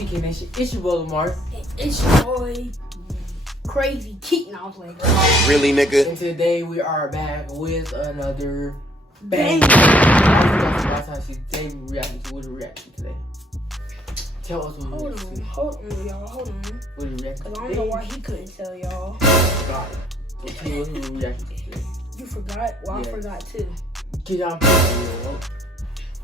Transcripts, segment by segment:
TK Nation, it's your boy Lamari. And it's your boy, Crazy Keaton. I was like, really, nigga? And today we are back with another bang. Last time today we reacted to what we reacted today. Tell us what we reacted to. Hold on, y'all. Hold on. What we reacted to? Because I don't know why he couldn't tell y'all. Forgot. So tell us what we reacted to today. You forgot? Well, Yeah. I forgot too. Kyshawn,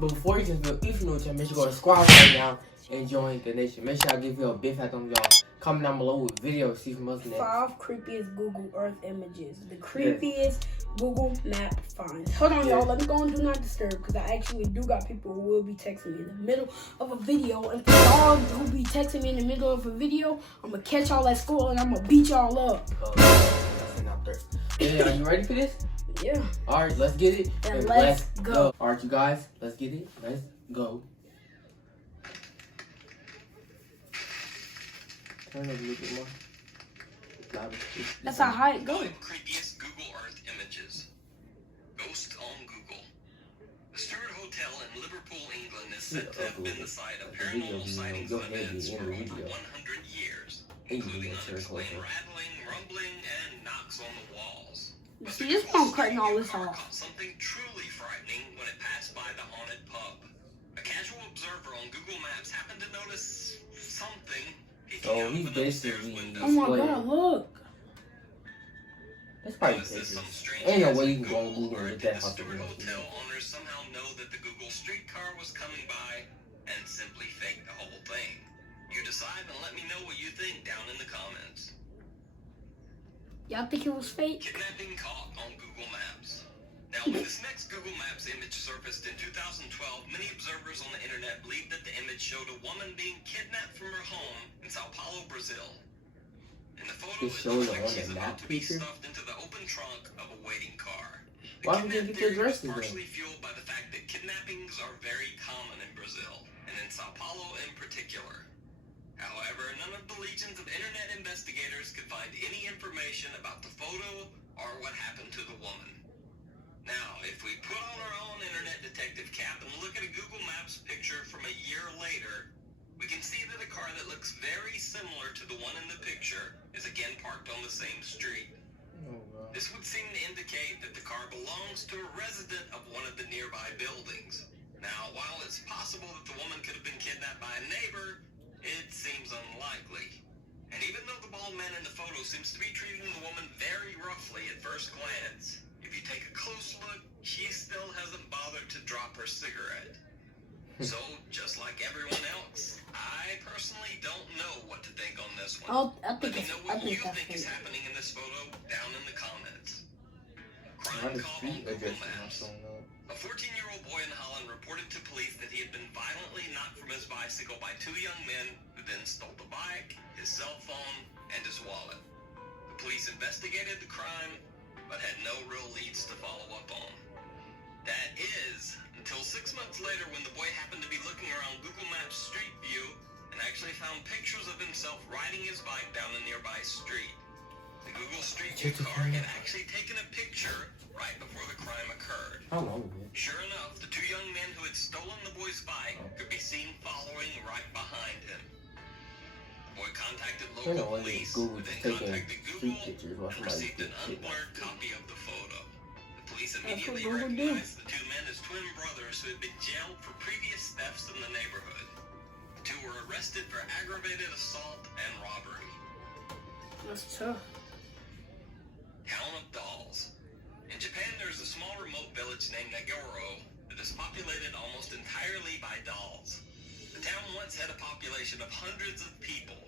but before you can feel, if you know what, make sure you go to Squad right now and join the nation. Make sure I give you a big fat thumbs up. Comment down below with videos, see from us next. 5 creepiest Google Earth images. The creepiest Google map finds. Hold on, y'all. Let me go and do not disturb, because I actually do got people who will be texting me in the middle of a video. And for y'all who be texting me in the middle of a video, I'm going to catch y'all at school and I'm going to beat y'all up. Yeah, are you ready for this? Yeah. Alright, let's get it. And let's go. Alright, you guys, let's get it. Let's go. Turn up a little bit more. That's how high it goes. Creepiest Google Earth images. Ghosts on Google. The Stewart Hotel in Liverpool, England is said to have been the site of paranormal sightings and events for over 100 years, including unexplained rattling, rumbling, and knocks on the walls. See, this one cutting all this off. Something truly frightening when it passed by the haunted pub. A casual observer on Google Maps happened to notice something. Oh, he's basically. Oh my god, look. That's probably pictures. Ain't no way you can go on Google and get that The fucking Stewart Hotel owners somehow know that the Google streetcar was coming by and simply fake the whole thing. You decide and let me know what you think down in the comments. Y'all think it was fake? Kidnapping caught on Google Maps. Now, when this next Google Maps image surfaced in 2012, many observers on the internet believed that the image showed a woman being kidnapped from her home in Sao Paulo, Brazil. In the photo, it looks like she's about to be stuffed into the open trunk of a waiting car. Why would you get your dress is partially fueled by the fact that kidnappings are very common in Brazil, and in Sao Paulo in particular. However, none of the legions of internet investigators could find any information about the photo or what happened to the woman. Now, if we put on our own internet detective cap and look at a Google Maps picture from a year later, we can see that a car that looks very similar to the one in the picture is again parked on the same street. This would seem to indicate that the car belongs to a resident of one of the nearby buildings. Now, while it's possible that the woman could have been kidnapped by a neighbor, it seems unlikely. And even though the bald man in the photo seems to be treating the woman very roughly at first glance, if you take a close look, she still hasn't bothered to drop her cigarette. So, just like everyone else, I personally don't know what to think on this one. Let me know what you think is happening in this photo down in the comments. Crime caught on Google Maps. A 14-year-old boy in Holland reported to police that he had been violently knocked from his bicycle by 2 young men who then stole the bike, his cell phone, and his wallet. The police investigated the crime, but had no real leads to follow up on. That is, until 6 months later when the boy happened to be looking around Google Maps Street View and actually found pictures of himself riding his bike down a nearby street. The Google Street View car had actually taken a picture right before the crime occurred. Sure enough, the 2 young men who had stolen the boy's bike could be seen following right behind him. The boy contacted local police, who then contacted Google and received an unblurred copy of the photo. The police immediately recognized the 2 men as twin brothers who had been jailed for previous thefts in the neighborhood. The 2 were arrested for aggravated assault and robbery. That's tough. Town of Dolls. In Japan, there's a small remote village named Nagoro that is populated almost entirely by dolls. The town once had a population of hundreds of people,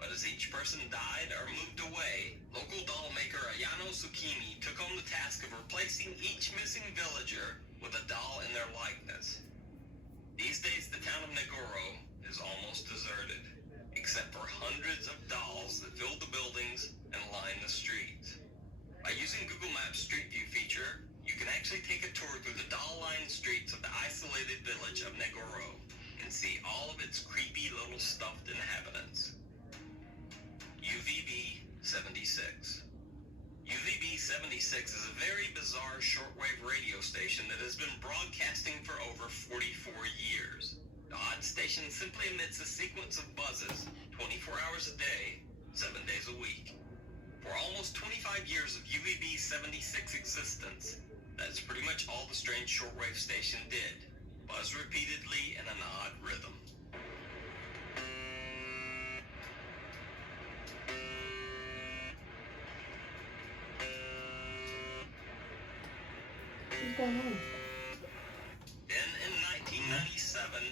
but as each person died or moved away, local doll maker Ayano Tsukimi took on the task of replacing each missing villager with a doll in their likeness. These days, the town of Nagoro is almost deserted, except for hundreds of dolls that fill the buildings and line the streets. By using Google Maps Street View feature, you can actually take a tour through the doll-lined streets of the isolated village of Nagoro and see all of its creepy little stuffed inhabitants. UVB 76. UVB 76 is a very bizarre shortwave radio station that has been broadcasting for over 44 years. The odd station simply emits a sequence of buzzes 24 hours a day, 7 days a week. For almost 25 years of UVB 76 existence, that's pretty much all the strange shortwave station did. Buzz repeatedly in an odd rhythm. What's going on? Then in 1997,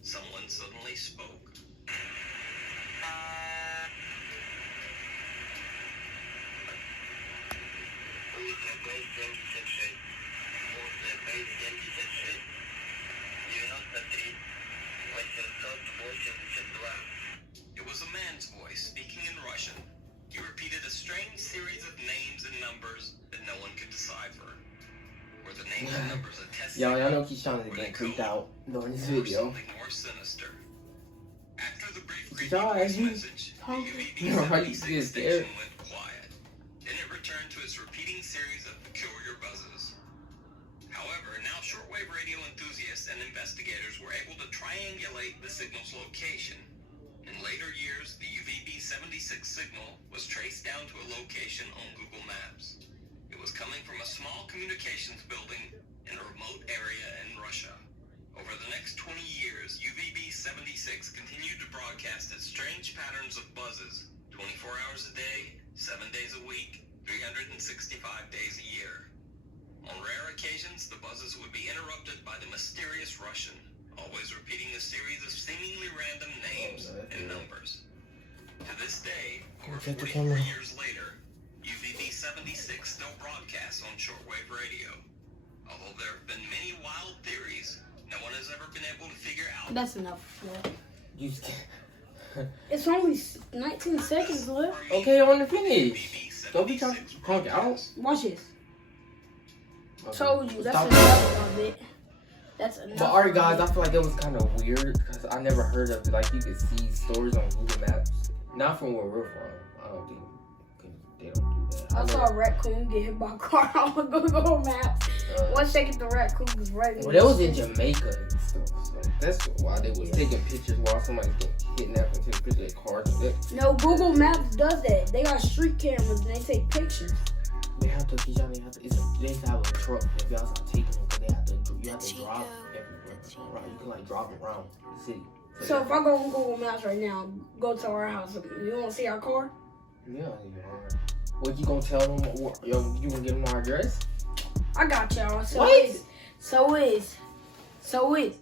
someone suddenly spoke. It was a man's voice speaking in Russian. He repeated a strange series of names and numbers that no one could decipher. Were the names and numbers a test? Y'all know Kyshawn is getting creeped out during this video. Something more sinister. After the brief creepy Y'all, voice as you message, the talking, UVB you know, how you 76 get station scared. went quiet. Then it returned to its repeating series of peculiar buzzes. However, now shortwave radio enthusiasts and investigators were able to triangulate the signal's location. In later years, the UVB 76 signal was traced down to a location on Google Maps. It was coming from a small communications building in a remote area in Russia. Over the next 20 years, UVB 76 continued to broadcast its strange patterns of buzzes, 24 hours a day, 7 days a week, 365 days a year. On rare occasions, the buzzes would be interrupted by the mysterious Russian, always repeating a series of seemingly random names and numbers. To this day, over 43 years later, UVB 76 still broadcasts on shortwave radio. Although there have been many wild theories, no one has ever been able to figure out. That's enough. Yeah. You It's only 19 seconds left. okay, on the finish. Don't be trying to punk out. Watch this. Okay. Told you, that's Stop. enough of it. That's enough. But alright, guys, of I feel like it was kind of weird because I never heard of it. Like, you could see stories on Google Maps. Not from where we're from. I don't think they don't do that. I saw a raccoon get hit by a car on Google Maps. 1 second, the raccoon was right. Well, that was in Jamaica and stuff. So that's why they was taking pictures while somebody's getting kidnapped and taking pictures of cars and that. No, Google Maps does that. They got street cameras and they take pictures. They have to, Kyshawn, they have to have a truck if y'all start taking them because you have to drive everywhere. Right? You can like drive around the city. So if I go on Google Maps right now, go to our house, you want to see our car? Yeah, what you gonna tell them? You gonna give them our address? I got y'all. So What? So it's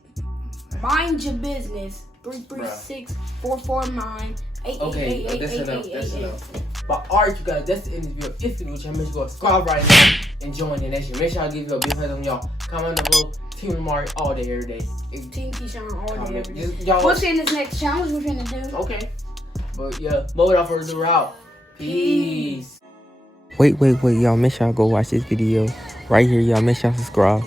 mind your business. 336-449-888888. Okay, that's enough. That's enough. But alright, you guys, that's the end of this video. If you're new to the channel, make sure you go subscribe right now and join the nation. Make sure I give you a big head on y'all. Comment down below. Team Lamari all day, every day. Team Kyshawn all day, every day. Y'all. What's in this next challenge we're finna do? Okay. But yeah, but without further ado, we're out. Peace. Wait, y'all. Make sure y'all go watch this video right here. Y'all make sure y'all subscribe.